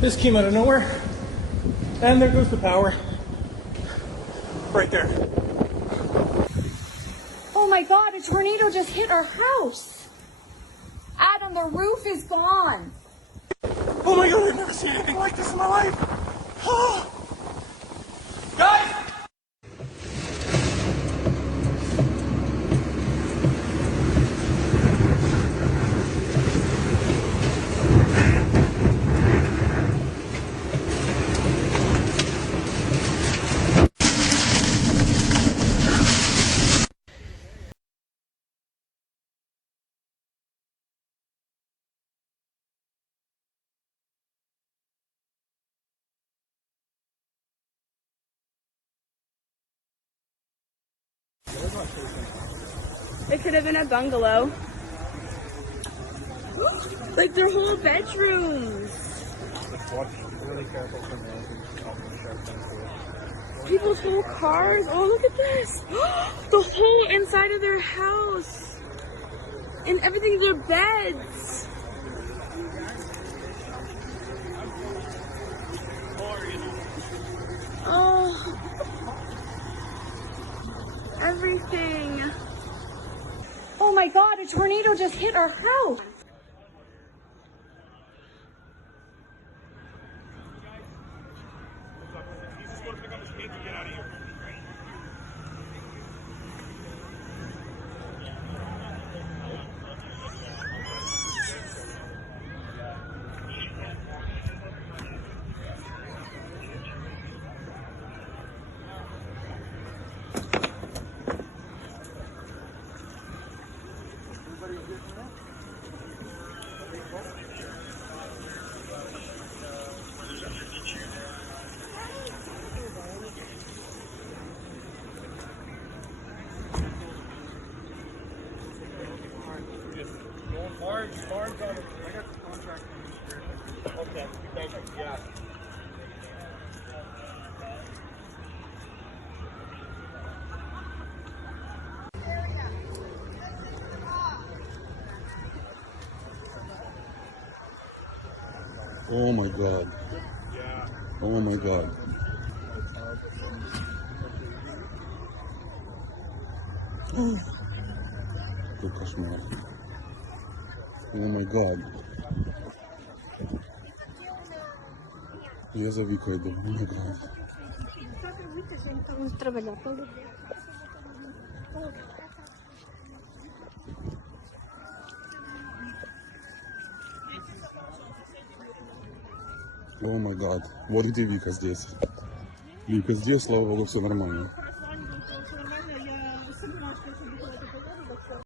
This came out of nowhere. And there goes the power. Right there. Oh my God, a tornado just hit our house. Adam, the roof is gone. Oh my God, I've never seen anything like this in my life. Oh. Guys! It could have been a bungalow. Like their whole bedrooms. Really careful from People's whole cars. Oh, look at this. The whole inside of their house. And everything, their beds. Oh. Everything. Oh my God, a tornado just hit our house. Barnes on it. I got the contract from Okay, thank you. Yeah. Oh my God. Oh my God. Какой кошмар. Oh my God. Я за Викой иду. Oh my God. О май гад. Вот где Вика здесь. Вика здесь, слава богу, все нормально.